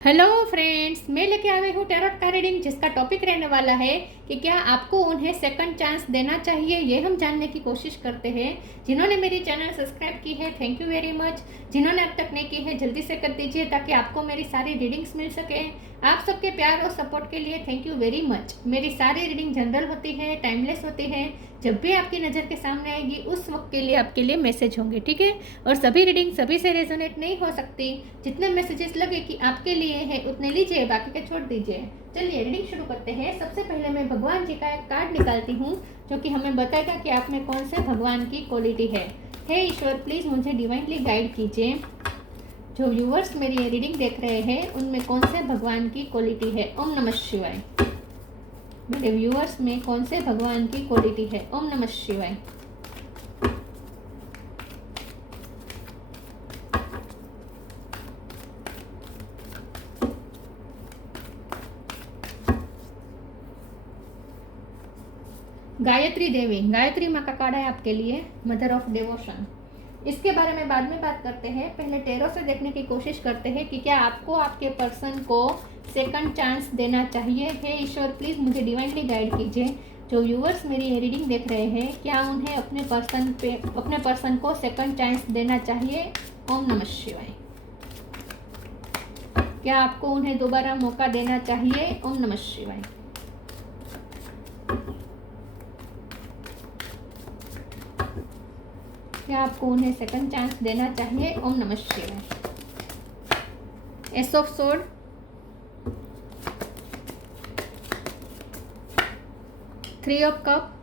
Hello friends, मैं लेके आई हूँ टैरोट का रीडिंग जिसका टॉपिक रहने वाला है कि क्या आपको उन्हें सेकंड चांस देना चाहिए। ये हम जानने की कोशिश करते हैं। जिन्होंने मेरी चैनल सब्सक्राइब की है, थैंक यू वेरी मच। जिन्होंने अब तक नहीं की है, जल्दी से कर दीजिए ताकि आपको मेरी सारी रीडिंग्स मिल सके। आप सबके प्यार और सपोर्ट के लिए थैंक यू वेरी मच। मेरी सारी रीडिंग जनरल होती है, टाइमलेस होती है। जब भी आपकी नज़र के सामने आएगी उस वक्त के लिए आपके लिए मैसेज होंगे, ठीक है। और सभी रीडिंग सभी से रेजोनेट नहीं हो सकती। जितने मैसेजेस लगे कि आपके लिए है उतने लीजिए, बाकी के छोड़ दीजिए। चलिए रीडिंग शुरू करते हैं। सबसे पहले मैं भगवान जी का एक कार्ड निकालती हूँ जो कि हमें बताएगा कि आप में कौन से भगवान की क्वालिटी है। हे ईश्वर, प्लीज़ मुझे डिवाइनली गाइड कीजिए। जो व्यूअर्स मेरी ये रीडिंग देख रहे हैं उनमें कौन से भगवान की क्वालिटी है। ओम नमः शिवाय। मेरे व्यूअर्स में कौन से भगवान की क्वालिटी है। ओम नमः शिवाय। गायत्री देवी, गायत्री माँ का कार्ड है आपके लिए, मदर ऑफ डिवोशन। इसके बारे में बाद में बात करते हैं। पहले टैरो से देखने की कोशिश करते हैं कि क्या आपको आपके पर्सन को सेकंड चांस देना चाहिए। हे ईश्वर, प्लीज़ मुझे डिवाइनली गाइड कीजिए। जो व्यूअर्स मेरी ये रीडिंग देख रहे हैं, क्या उन्हें अपने पर्सन को सेकंड चांस देना चाहिए। ओम नमः शिवाय। क्या आपको उन्हें दोबारा मौका देना चाहिए। ओम नमः शिवाय। क्या आपको उन्हें सेकंड चांस देना चाहिए। ओम नमः शिवाय। S of sword, three of cup,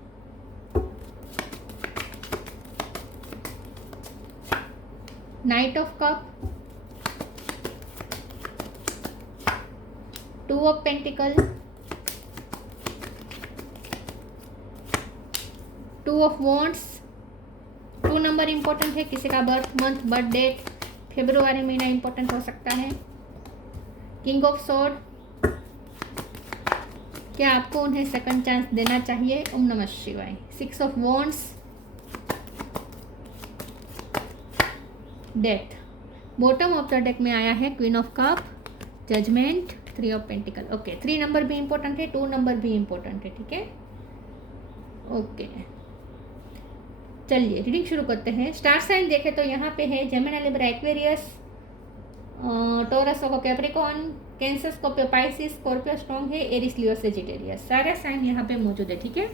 night of cup, two of pentacle, two of wands. 2 number important है। किसी का बर्थ मंथ, बर्थ डेट, फरवरी महीना इंपॉर्टेंट हो सकता है। किंग ऑफ सोर्ड, क्या आपको उन्हें सेकंड चांस देना चाहिए। ओम नमः शिवाय। 6 of wands, death. Bottom of the deck में आया है queen of cup, judgement, 3 of pentacle. Okay, 3 number भी इंपॉर्टेंट है, 2 नंबर भी इंपॉर्टेंट है, ठीक है। ओके, चलिए रीडिंग शुरू करते हैं। स्टार साइन देखें तो यहाँ पे है Gemini, Libra, Aquarius, taurus, Capricorn, cancer, Scorpio, Pisces, Scorpio strong है, एरिस, लियो, सेजिटेरियस। सारे साइन यहाँ पे मौजूद है, ठीक है।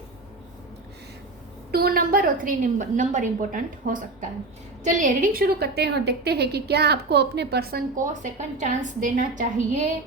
2 नंबर और 3 नंबर इंपॉर्टेंट हो सकता है। चलिए रीडिंग शुरू करते हैं और देखते हैं कि क्या आपको अपने पर्सन को सेकंड चांस देना चाहिए।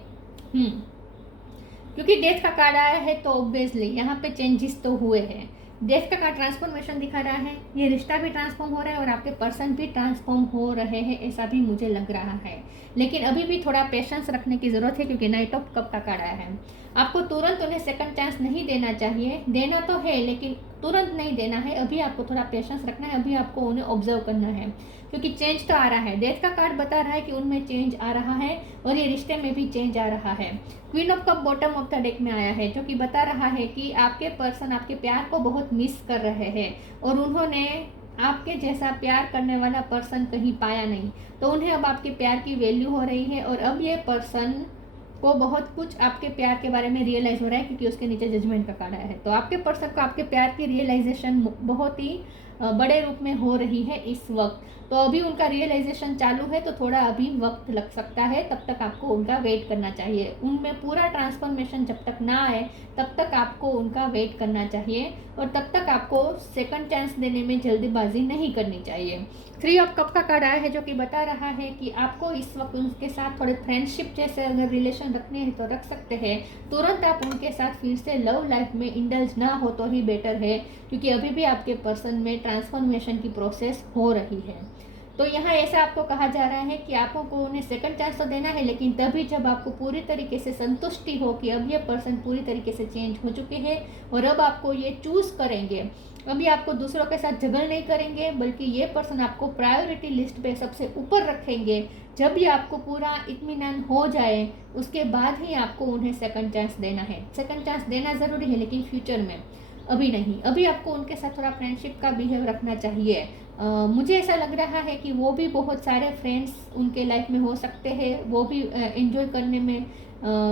क्योंकि डेथ का कार्ड आया है तो ऑब्वियसली यहाँ पे चेंजेस तो हुए हैं। डेथ का कार्ड ट्रांसफॉर्मेशन दिखा रहा है। ये रिश्ता भी ट्रांसफॉर्म हो रहा है और आपके पर्सन भी ट्रांसफॉर्म हो रहे हैं, ऐसा भी मुझे लग रहा है। लेकिन अभी भी थोड़ा पेशेंस रखने की ज़रूरत है क्योंकि नाइट ऑफ कप का कार्ड आया है। आपको तुरंत उन्हें सेकंड चांस नहीं देना चाहिए। देना तो है लेकिन तुरंत नहीं देना है। अभी आपको थोड़ा पेशेंस रखना है। अभी आपको उन्हें ऑब्जर्व करना है क्योंकि चेंज तो आ रहा है। डेथ का कार्ड बता रहा है कि उनमें चेंज आ रहा है और ये रिश्ते में भी चेंज आ रहा है। Queen of cup bottom of the deck में आया है जो कि बता रहा है कि आपके पर्सन आपके प्यार को बहुत मिस कर रहे हैं और उन्होंने आपके जैसा प्यार करने वाला पर्सन कहीं पाया नहीं, तो उन्हें अब आपके प्यार की वैल्यू हो रही है और अब ये पर्सन को बहुत कुछ आपके प्यार के बारे में रियलाइज़ हो रहा है क्योंकि उसके नीचे जजमेंट का कार्ड आया है। तो आपके पर्सन को आपके प्यार की रियलाइजेशन बहुत ही बड़े रूप में हो रही है इस वक्त। तो अभी उनका रियलाइजेशन चालू है तो थोड़ा अभी वक्त लग सकता है, तब तक आपको उनका वेट करना चाहिए। उनमें पूरा ट्रांसफॉर्मेशन जब तक ना आए तब तक आपको उनका वेट करना चाहिए और तब तक आपको सेकंड चांस देने में जल्दीबाजी नहीं करनी चाहिए। 3 ऑफ कप का कार्ड आया है जो कि बता रहा है कि आपको इस वक्त उनके साथ थोड़े फ्रेंडशिप जैसे अगर रिलेशन रखने हैं तो रख सकते हैं। तुरंत आप उनके साथ फिर से लव लाइफ में इंडल्ज ना हो तो ही बेटर है क्योंकि अभी भी आपके पर्सन में ट्रांसफॉर्मेशन की प्रोसेस हो रही है। तो यहाँ ऐसा आपको कहा जा रहा है कि आपको उन्हें सेकंड चांस तो देना है लेकिन तभी जब आपको पूरी तरीके से संतुष्टि हो कि अब ये पर्सन पूरी तरीके से चेंज हो चुके हैं और अब आपको ये चूज़ करेंगे। अभी आपको दूसरों के साथ झगड़ नहीं करेंगे बल्कि ये पर्सन आपको प्रायोरिटी लिस्ट पे सबसे ऊपर रखेंगे। जब भी आपको पूरा इत्मीनान हो जाए उसके बाद ही आपको उन्हें सेकंड चांस देना है। सेकंड चांस देना ज़रूरी है लेकिन फ्यूचर में, अभी नहीं। अभी आपको उनके साथ थोड़ा फ्रेंडशिप का बिहेव रखना चाहिए। मुझे ऐसा लग रहा है कि वो भी बहुत सारे फ्रेंड्स उनके लाइफ में हो सकते हैं, वो भी एंजॉय करने में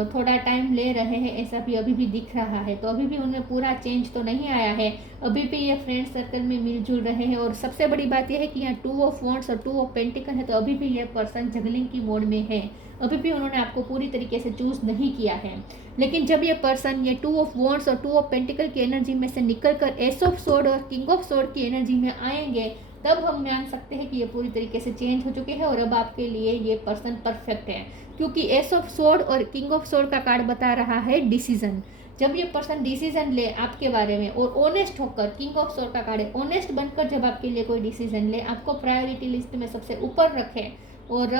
थोड़ा टाइम ले रहे हैं, ऐसा भी अभी भी दिख रहा है। तो अभी भी उनमें पूरा चेंज तो नहीं आया है, अभी भी ये फ्रेंड सर्कल में मिलजुल रहे हैं। और सबसे बड़ी बात यह है कि यहाँ 2 ऑफ वॉन्ड्स और 2 ऑफ पेंटिकल है, तो अभी भी ये पर्सन जगलिंग की मोड में है, अभी भी उन्होंने आपको पूरी तरीके से चूज नहीं किया है। लेकिन जब ये पर्सन ये 2 ऑफ वॉन्ड्स और 2 ऑफ पेंटिकल की एनर्जी में से निकल कर एस ऑफ सोर्ड और किंग ऑफ सोर्ड की एनर्जी में आएंगे, तब हम मान सकते हैं कि ये पूरी तरीके से चेंज हो चुके हैं और अब आपके लिए ये पर्सन परफेक्ट है। क्योंकि एस ऑफ सोर्ड और किंग ऑफ सोर्ड का कार्ड बता रहा है डिसीजन। जब ये पर्सन डिसीजन ले आपके बारे में और ऑनेस्ट होकर, किंग ऑफ सोर्ड का कार्ड है, ऑनेस्ट बनकर जब आपके लिए कोई डिसीजन ले, आपको प्रायोरिटी लिस्ट में सबसे ऊपर रखे और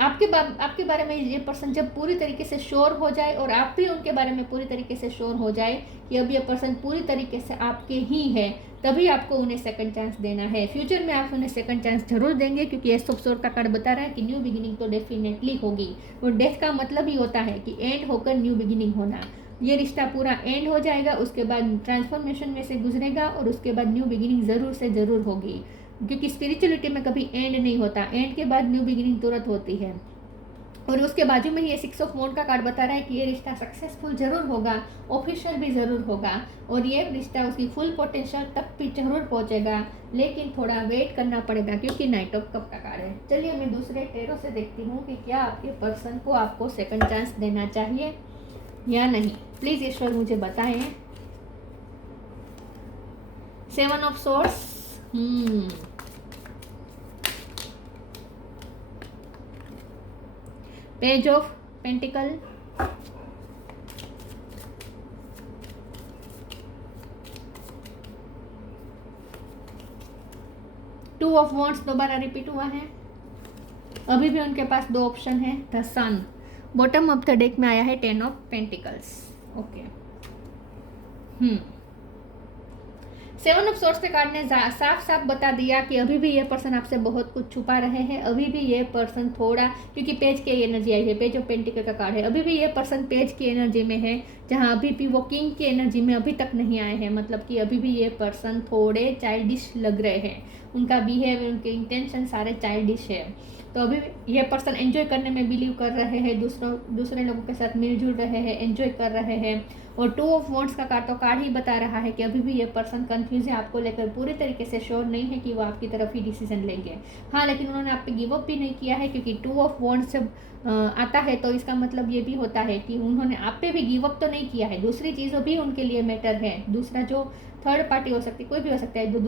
आपके बारे में ये पर्सन जब पूरी तरीके से श्योर हो जाए और आप भी उनके बारे में पूरी तरीके से श्योर हो जाए कि अब ये पर्सन पूरी तरीके से आपके ही है, तभी आपको उन्हें सेकंड चांस देना है। फ्यूचर में आप उन्हें सेकंड चांस जरूर देंगे, क्योंकि एस ऑफ सोर्ड का कार्ड बता रहा है कि न्यू बिगिनिंग तो डेफिनेटली होगी। और डेथ का मतलब ही होता है कि एंड होकर न्यू बिगिनिंग होना। ये रिश्ता पूरा एंड हो जाएगा, उसके बाद ट्रांसफॉर्मेशन में से गुजरेगा और उसके बाद न्यू बिगिनिंग ज़रूर से ज़रूर होगी। क्योंकि स्पिरिचुअलिटी में कभी एंड नहीं होता, एंड के बाद न्यू बिगिनिंग तुरंत होती है। और उसके बाजू में ये 6 ऑफ वॉन्ड का कार्ड बता रहा है कि ये रिश्ता सक्सेसफुल जरूर होगा, ऑफिशियल भी ज़रूर होगा और ये रिश्ता उसकी फुल पोटेंशियल तक भी जरूर पहुंचेगा, लेकिन थोड़ा वेट करना पड़ेगा क्योंकि नाइट ऑफ कप का कार्ड है। चलिए मैं दूसरे टेरो से देखती हूँ कि क्या आपके पर्सन को आपको सेकंड चांस देना चाहिए या नहीं। प्लीज़ ईश्वर मुझे बताएं। 7 of swords, page of pentacle, two of wands दोबारा रिपीट हुआ है। अभी भी उनके पास 2 ऑप्शन है। The sun bottom of the deck में आया है 10 of pentacles. Okay, 7 of swords के कार्ड ने साफ साफ बता दिया कि अभी भी ये पर्सन आपसे बहुत कुछ छुपा रहे हैं। अभी भी ये पर्सन थोड़ा, क्योंकि पेज की एनर्जी आई है, पेज ऑफ पेंटिकल का कार्ड है, अभी भी ये पर्सन पेज की एनर्जी में है, जहां अभी भी वो किंग की एनर्जी में अभी तक नहीं आए हैं। मतलब कि अभी भी ये पर्सन थोड़े चाइल्डिश लग रहे हैं, उनका बिहेवियर, उनके इंटेंशन सारे चाइल्डिश है। तो अभी ये पर्सन एंजॉय करने में बिलीव कर रहे हैं, दूसरे लोगों के साथ मिलजुल रहे हैं, एंजॉय कर रहे हैं। और 2 ऑफ वॉन्ड्स का कार्ड तो कार्ड ही बता रहा है कि अभी भी ये पर्सन कंफ्यूज है, आपको लेकर पूरी तरीके से श्योर नहीं है कि वो आपकी तरफ ही डिसीजन लेंगे। हाँ, लेकिन उन्होंने आप पे गिव अप भी नहीं किया है, क्योंकि 2 ऑफ वॉन्ड्स जब आता है तो इसका मतलब ये भी होता है कि उन्होंने आप पे भी गिव अप तो नहीं किया है। दूसरी चीज़ों भी उनके लिए मैटर है, दूसरा जो थर्ड पार्टी हो सकती है, कोई भी हो सकता है, जो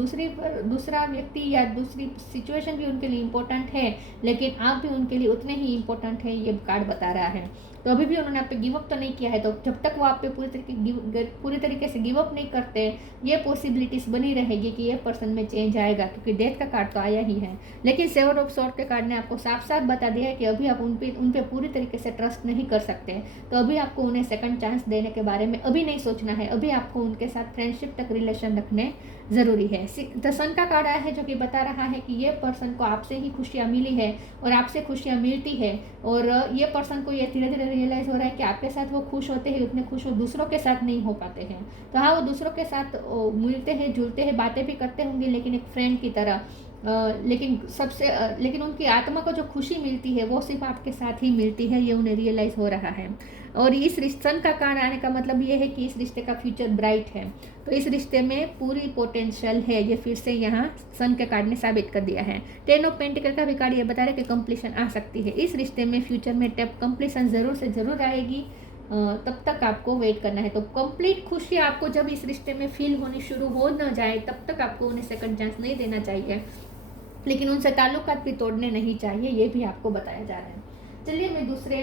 दूसरा व्यक्ति या दूसरी सिचुएशन भी उनके लिए इम्पोर्टेंट है, लेकिन आप भी उनके लिए उतने ही इम्पोर्टेंट है, ये कार्ड बता रहा है। तो अभी भी उन्होंने आप पे गिव अप तो नहीं किया है। तो जब तक वो आप पे पूरी तरीके से गिव अप नहीं करते, ये पॉसिबिलिटीज बनी रहेगी कि ये पर्सन में चेंज आएगा, क्योंकि डेथ का कार्ड तो आया ही है। लेकिन 7 ऑफ सोर्ड के कार्ड ने आपको साफ साफ बता दिया है कि अभी आप उन पे पूरी तरीके से ट्रस्ट नहीं कर सकते। तो अभी आपको उन्हें सेकंड चांस देने के बारे में अभी नहीं सोचना है, अभी आपको उनके साथ फ्रेंडशिप तक रिलेशन रखने ज़रूरी है। द सन का कार्ड आया है, जो कि बता रहा है कि ये पर्सन को आपसे ही खुशियाँ मिली है और आपसे खुशियाँ मिलती है, और ये पर्सन को ये धीरे धीरे रियलाइज़ हो रहा है कि आपके साथ वो खुश होते हैं, उतने खुश वो दूसरों के साथ नहीं हो पाते हैं। तो हाँ, वो दूसरों के साथ मिलते हैं, जुलते हैं, बातें भी करते होंगे, लेकिन एक फ्रेंड की तरह। लेकिन उनकी आत्मा को जो खुशी मिलती है वो सिर्फ आपके साथ ही मिलती है, ये उन्हें रियलाइज़ हो रहा है। और इस सन का कार्ड आने का मतलब ये है कि इस रिश्ते का फ्यूचर ब्राइट है, तो इस रिश्ते में पूरी पोटेंशियल है, ये फिर से यहाँ सन के कार्ड ने साबित कर दिया है। 10 ऑफ पेंटिकल का भी कार्ड ये बता रहा है कि कंप्लीशन आ सकती है इस रिश्ते में, फ्यूचर में कंप्लीशन ज़रूर से ज़रूर आएगी, तब तक आपको वेट करना है। तो कंप्लीट खुशी आपको जब इस रिश्ते में फील होनी शुरू हो न जाए, तब तक आपको उन्हें सेकंड चांस नहीं देना चाहिए, लेकिन उनसे ताल्लुकात भी तोड़ने नहीं चाहिए, ये भी आपको बताया जा रहा है। चलिए मैं दूसरे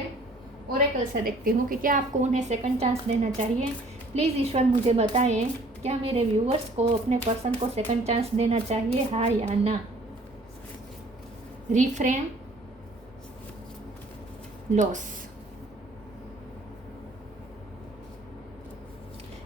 ओरेकल से देखती हूँ कि क्या आपको उन्हें सेकंड चांस देना चाहिए। प्लीज़ ईश्वर मुझे बताएं, क्या मेरे व्यूअर्स को अपने पर्सन को सेकंड चांस देना चाहिए, हाँ या ना। Reframe, loss.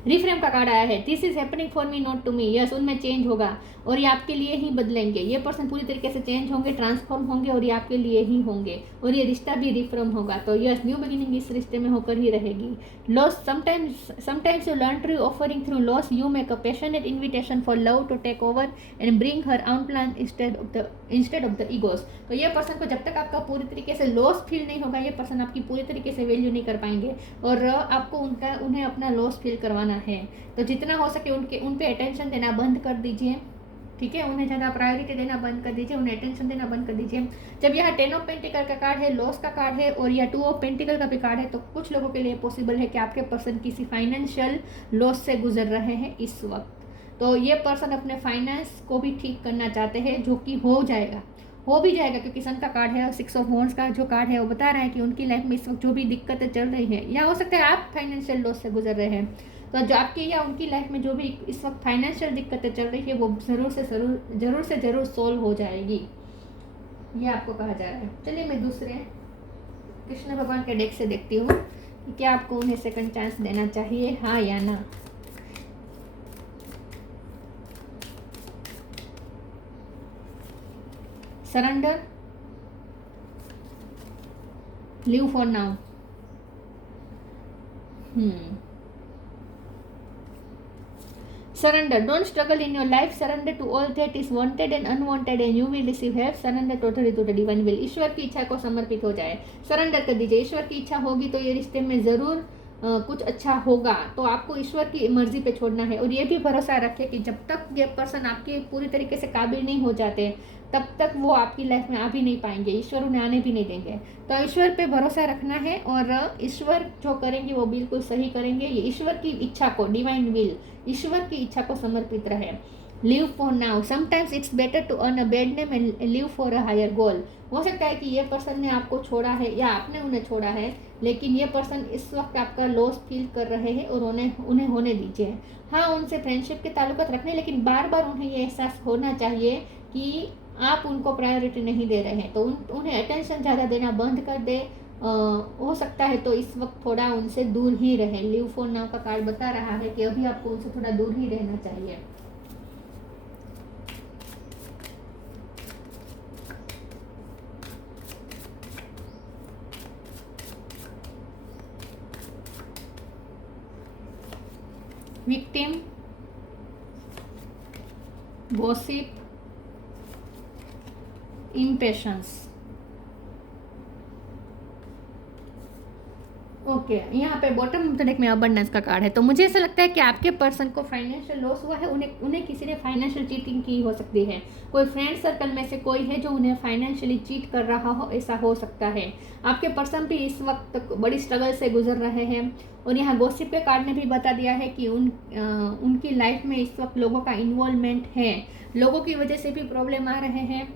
रिफ्रेम का कार्ड आया है, this is happening for me not to me, yes उनमें चेंज होगा और ये आपके लिए ही बदलेंगे, ये पर्सन पूरी तरीके से चेंज होंगे, ट्रांसफॉर्म होंगे और ये आपके लिए ही होंगे और ये रिश्ता भी रिफ्रेम होगा। तो यस न्यू बिगिनिंग इस रिश्ते में होकर ही रहेगी। Loss sometimes you learn through offering through loss, you make a passionate invitation for love to take over and bring her own plan instead of the egos. तो ये पर्सन को जब तक आपका पूरी तरीके से लॉस फील नहीं होगा, ये पर्सन आपकी पूरी तरीके से वैल्यू नहीं कर पाएंगे और आपको उन्हें अपना लॉस फील करवाना है। तो जितना हो सके उन पे अटेंशन देना बंद कर दीजिए, ठीक है, उन्हें ज़्यादा प्रायोरिटी देना बंद कर दीजिए, उन्हें अटेंशन देना बंद कर दीजिए। जब यहाँ 10 ऑफ पेंटिकल का कार्ड है, लॉस का कार्ड है और या 2 ऑफ पेंटिकल का भी कार्ड है, तो कुछ लोगों के लिए पॉसिबल है कि आपके पर्सन किसी फाइनेंशियल लॉस से गुजर रहे हैं इस वक्त। तो ये पर्सन अपने फाइनेंस को भी ठीक करना चाहते हैं, जो कि हो भी जाएगा क्योंकि सन का कार्ड है और 6 ऑफ वॉन्ड्स का जो कार्ड है वो बता रहा है कि उनकी लाइफ में इस वक्त जो भी दिक्कतें चल रही है, या हो सकता है आप फाइनेंशियल लॉस से गुजर रहे हैं, तो जो आपकी या उनकी लाइफ में जो भी इस वक्त फाइनेंशियल दिक्कतें चल रही है वो ज़रूर से ज़रूर सोल्व हो जाएगी, ये आपको कहा जा रहा है। चलिए मैं दूसरे कृष्ण भगवान के डेक से देखती हूँ कि क्या आपको उन्हें सेकंड चांस देना चाहिए, हाँ या ना। Surrender, live for now, surrender, don't struggle in your life, surrender to all that is wanted and unwanted and you will receive help, surrender totally to the divine will। ईश्वर की इच्छा को समर्पित हो जाए, सरेंडर कर दीजिए। ईश्वर की इच्छा होगी तो ये रिश्ते में ज़रूर कुछ अच्छा होगा, तो आपको ईश्वर की मर्जी पे छोड़ना है और ये भी भरोसा रखें कि जब तक ये पर्सन आपके पूरी तरीके से काबिल नहीं हो जाते तब तक वो आपकी लाइफ में आ भी नहीं पाएंगे, ईश्वर उन्हें आने भी नहीं देंगे। तो ईश्वर पे भरोसा रखना है और ईश्वर जो करेंगे वो बिल्कुल सही करेंगे। ये ईश्वर की इच्छा को, डिवाइन विल, ईश्वर की इच्छा को समर्पित रहे। Live for now, sometimes it's better to earn a bad name and live for a higher goal. हो सकता है कि ये पर्सन ने आपको छोड़ा है या आपने उन्हें छोड़ा है, लेकिन ये पर्सन इस वक्त आपका लॉस फील कर रहे हैं और उन्हें होने दीजिए। हाँ, उनसे फ्रेंडशिप के ताल्लुकात रखने, लेकिन बार बार उन्हें ये एहसास होना चाहिए कि आप उनको प्रायोरिटी नहीं दे रहे हैं, तो उन्हें अटेंशन ज़्यादा देना बंद कर दे। हो सकता है तो इस वक्त थोड़ा उनसे दूर ही रहें। लिव फॉर नाउ का कार्ड बता रहा है कि अभी आपको उनसे थोड़ा दूर ही रहना चाहिए। Victim, gossip, impatience. ओके, यहाँ पे बॉटम ऑफ द डेक में अबंडेंस का कार्ड है। तो मुझे ऐसा लगता है कि आपके पर्सन को फाइनेंशियल लॉस हुआ है, उन्हें किसी ने फाइनेंशियल चीटिंग की हो सकती है। कोई फ्रेंड सर्कल में से कोई है जो उन्हें फाइनेंशियली चीट कर रहा हो, ऐसा हो सकता है। आपके पर्सन भी इस वक्त बड़ी स्ट्रगल से गुजर रहे हैं और यहाँ गॉसिप के कार्ड ने भी बता दिया है कि उनकी लाइफ में इस वक्त लोगों का इन्वॉल्वमेंट है, लोगों की वजह से भी प्रॉब्लम आ रहे हैं।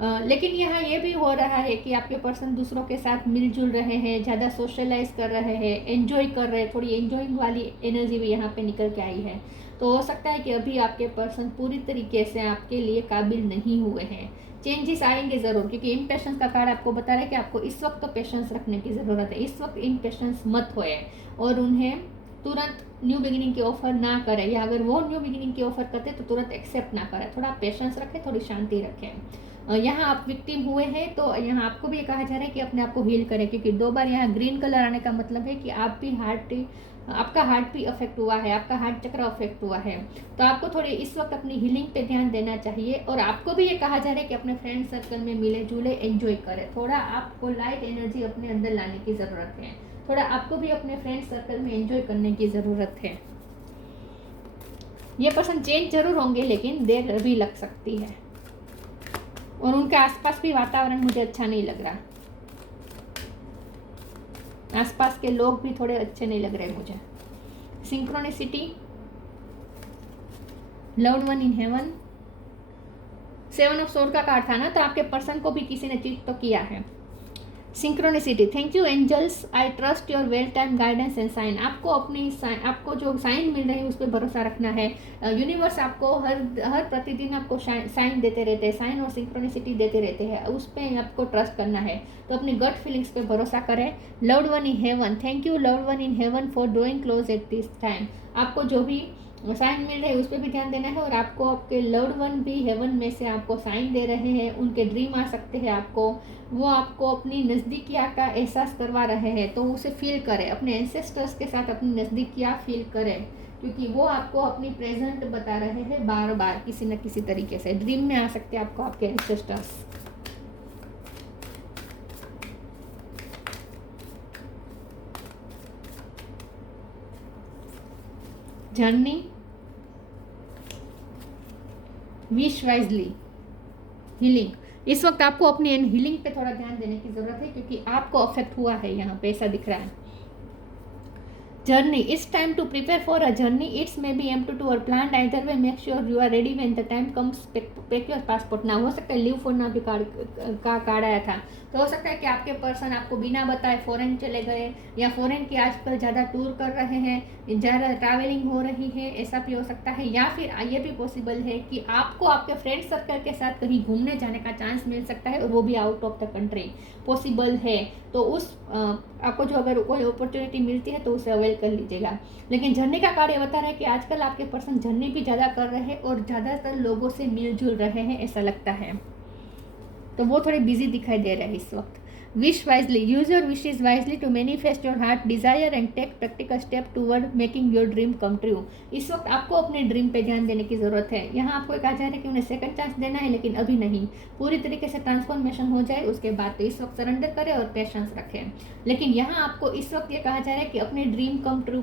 लेकिन यहाँ ये भी हो रहा है कि आपके पर्सन दूसरों के साथ मिलजुल रहे हैं, ज़्यादा सोशलाइज कर रहे हैं, एंजॉय कर रहे हैं, थोड़ी एंजॉइंग वाली एनर्जी भी यहाँ पे निकल के आई है। तो हो सकता है कि अभी आपके पर्सन पूरी तरीके से आपके लिए काबिल नहीं हुए हैं। चेंजेस आएंगे ज़रूर, क्योंकि इम्पेशंस का कार्ड आपको बता रहा है कि आपको इस वक्त तो पेशेंस रखने की ज़रूरत है। इस वक्त इम्पेशंस मत होए और उन्हें तुरंत न्यू बिगिनिंग की ऑफर ना करें, या अगर वो न्यू बिगिनिंग की ऑफर करते तो तुरंत एक्सेप्ट ना करें। थोड़ा पेशेंस रखें, थोड़ी शांति रखें। यहाँ आप विक्टिम हुए हैं तो यहाँ आपको भी ये कहा जा रहा है कि अपने आप को हील करें, क्योंकि 2 बार यहाँ ग्रीन कलर आने का मतलब है कि आपका हार्ट भी अफेक्ट हुआ है, आपका हार्ट चक्र अफेक्ट हुआ है। तो आपको थोड़ी इस वक्त अपनी हीलिंग पे ध्यान देना चाहिए और आपको भी ये कहा जा रहा है कि अपने फ्रेंड सर्कल में मिले जुले एंजॉय करें। थोड़ा आपको लाइट एनर्जी अपने अंदर लाने की ज़रूरत है, थोड़ा आपको भी अपने फ्रेंड सर्कल में एंजॉय करने की ज़रूरत है। ये पर्सन चेंज जरूर होंगे लेकिन देर भी लग सकती है और उनके आसपास भी वातावरण मुझे अच्छा नहीं लग रहा, आसपास के लोग भी थोड़े अच्छे नहीं लग रहे मुझे। Synchronicity, loved one in heaven, 7 of sword का कार्ड था ना, तो आपके पर्सन को भी किसी ने चीट तो किया है। Synchronicity, thank you angels, I trust your well time guidance and sign. आपको जो साइन मिल रहे हैं उस पर भरोसा रखना है। यूनिवर्स आपको हर प्रतिदिन आपको साइन देते रहते हैं, साइन और सिंक्रोनिसिटी देते रहते हैं, उस पर आपको ट्रस्ट करना है। तो अपनी गट फीलिंग्स पे भरोसा करें। Loved one in heaven, thank you loved one in heaven for drawing close at this time. आपको जो भी साइन मिल रहे हैं उस पर भी ध्यान देना है, और आपको आपके लव्ड वन भी हेवन में से आपको साइन दे रहे हैं, उनके ड्रीम आ सकते हैं आपको, वो आपको अपनी नज़दीकिया का एहसास करवा रहे हैं, तो उसे फील करें, अपने एंसेस्टर्स के साथ अपनी नज़दीकिया फील करें, क्योंकि वो आपको अपनी प्रेजेंट बता रहे हैं बार बार किसी न किसी तरीके से। ड्रीम में आ सकते हैं आपको आपके ancestors. Journey, wish wisely, healing. इस वक्त आपको अपनी हीलिंग पे थोड़ा ध्यान देने की जरूरत है, क्योंकि आपको अफेक्ट हुआ है, यहाँ पे ऐसा दिख रहा है। Journey, it's time to prepare for a journey, it's may be M22 और plan either way, make sure you are ready when the time comes, pack your passport now. हो सकता है लीव फॉर नाउ भी card आया था, तो हो सकता है कि आपके पर्सन आपको बिना बताए फॉरेन चले गए, या फॉरेन की आजकल ज़्यादा टूर कर रहे हैं, ज़्यादा ट्रैवलिंग हो रही है, ऐसा भी हो सकता है। या फिर ये भी पॉसिबल है कि आपको आपके फ्रेंड सर्कल के साथ कहीं घूमने जाने का चांस मिल सकता है, और वो भी out of the country possible है। तो उस आपको जो अगर कोई अपॉर्चुनिटी मिलती है तो उसे अवेल कर लीजिएगा। लेकिन झरने का कार्ड ये बता रहा है कि आजकल आपके पर्सन झरने भी ज़्यादा कर रहे हैं और ज़्यादातर लोगों से मिलजुल रहे हैं, ऐसा लगता है। तो वो थोड़े बिजी दिखाई दे रहे हैं इस वक्त। Wish wisely, use your wishes wisely to manifest your heart desire and take practical step toward making your dream come true. इस वक्त आपको अपने ड्रीम पे ध्यान देने की जरूरत है। यहाँ आपको कहा जा रहा है कि उन्हें सेकंड चांस देना है, लेकिन अभी नहीं, पूरी तरीके से ट्रांसफॉर्मेशन हो जाए उसके बाद। तो इस वक्त सरेंडर करें और पेशेंस रखें। लेकिन यहाँ आपको इस वक्त ये कहा जा रहा है कि अपने ड्रीम कम ट्रू,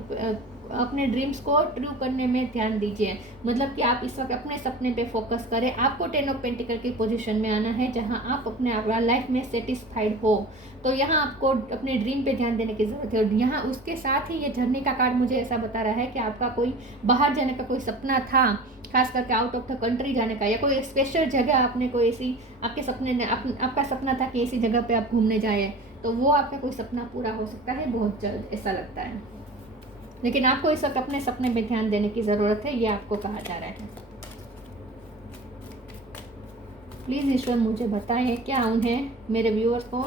अपने ड्रीम्स को ट्रू करने में ध्यान दीजिए। मतलब कि आप इस वक्त अपने सपने पे फोकस करें। आपको 10 ऑफ पेंटिकल की पोजीशन में आना है, जहां आप अपने लाइफ में सेटिस्फाइड हो। तो यहाँ आपको अपने ड्रीम पे ध्यान देने की ज़रूरत है। और यहाँ उसके साथ ही ये झरने का कार्ड मुझे ऐसा बता रहा है कि आपका कोई बाहर जाने का कोई सपना था, खास करके आउट ऑफ द कंट्री जाने का, या कोई स्पेशल जगह आपने कोई ऐसी आपके सपने ने आपका सपना था कि ऐसी जगह पे आप घूमने जाए, तो वो आपका कोई सपना पूरा हो सकता है बहुत जल्द, ऐसा लगता है। लेकिन आपको इस वक्त अपने सपने पे ध्यान देने की ज़रूरत है, ये आपको कहा जा रहा है। प्लीज़ ईश्वर मुझे बताएं क्या उन्हें, मेरे व्यूअर्स को,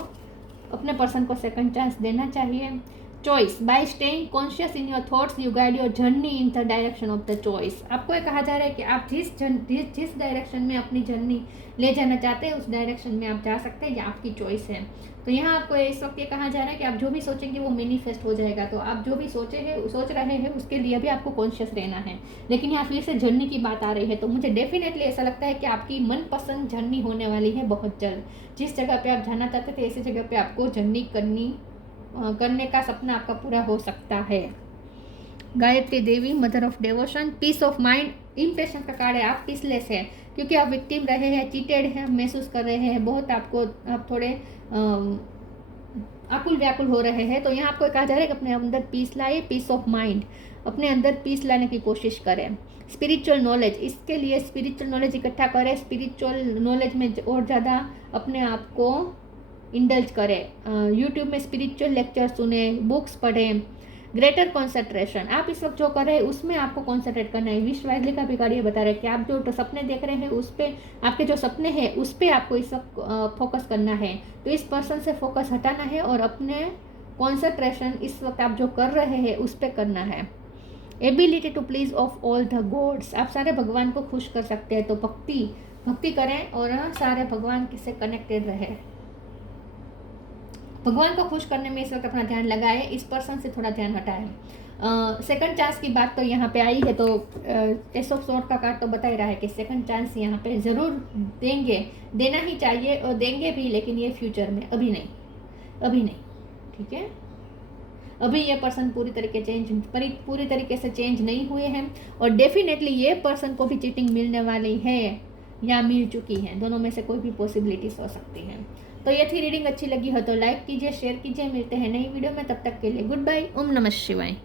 अपने पर्सन को सेकंड चांस देना चाहिए। Choice, bye staying conscious in your thoughts you guide your journey in the direction of the choice. आपको ये कहा जा रहा है कि आप जिस डायरेक्शन में अपनी जर्नी ले जाना चाहते हैं उस डायरेक्शन में आप जा सकते हैं, ये आपकी चॉइस है। तो यहाँ आपको इस वक्त ये कहा जा रहा है कि आप जो भी सोचेंगे वो मैनिफेस्ट हो जाएगा। तो आप जो भी सोच रहे हैं उसके लिए भी आपको कॉन्शियस रहना है। लेकिन यहाँ फिर से जर्नी की बात आ रही है, तो मुझे डेफिनेटली ऐसा लगता है कि आपकी मनपसंद जर्नी होने वाली है बहुत जल्द। जिस जगह पे आप जाना चाहते थे ऐसी जगह पे आपको जर्नी करने का सपना आपका पूरा हो सकता है। Gayatri Devi, mother of devotion, peace of mind, impression का कार्ड है। आप पीसलेस है क्योंकि आप विक्टिम रहे हैं, चीटेड हैं, महसूस कर रहे हैं बहुत, आप थोड़े आकुल व्याकुल हो रहे हैं। तो यहाँ आपको कहा जा रहा है कि अपने अंदर पीस लाए, पीस ऑफ माइंड, अपने अंदर पीस लाने की कोशिश करें। स्पिरिचुअल नॉलेज, इसके लिए स्पिरिचुअल नॉलेज इकट्ठा करें, स्पिरिचुअल नॉलेज में और ज़्यादा अपने आप को इंडल्ज करें। यूट्यूब में स्पिरिचुअल लेक्चर सुने, बुक्स पढ़ें। ग्रेटर कॉन्सेंट्रेशन, आप इस वक्त जो कर रहे हैं उसमें आपको कॉन्सेंट्रेट करना है। विश वाइजली का भी कार्ड ये बता रहा है कि आप जो सपने देख रहे हैं उस पर, आपके जो सपने हैं उस पर आपको इस वक्त फोकस करना है। तो इस पर्सन से फोकस हटाना है और अपने कॉन्सेंट्रेशन इस वक्त आप जो कर रहे हैं उस पर करना है। Ability to please of all the gods, आप सारे भगवान को खुश कर सकते हैं। तो भक्ति करें और सारे भगवान से कनेक्टेड रहे। भगवान को खुश करने में इस वक्त अपना ध्यान लगाए, इस पर्सन से थोड़ा ध्यान हटाए। सेकंड चांस की बात तो यहाँ पे आई है, तो एस ऑफ स्वॉर्ड का कार्ड तो बता ही रहा है कि सेकंड चांस यहाँ पे ज़रूर देंगे, देना ही चाहिए और देंगे भी, लेकिन ये फ्यूचर में, अभी नहीं, ठीक है। अभी ये पर्सन पूरी तरीके से चेंज नहीं हुए हैं, और डेफिनेटली ये पर्सन को भी चीटिंग मिलने वाली है या मिल चुकी है, दोनों में से कोई भी पॉसिबिलिटीज हो सकती हैं। तो ये थी रीडिंग, अच्छी लगी हो तो लाइक कीजिए, शेयर कीजिए। मिलते हैं नई वीडियो में, तब तक के लिए गुड बाय। ओम नमः शिवाय।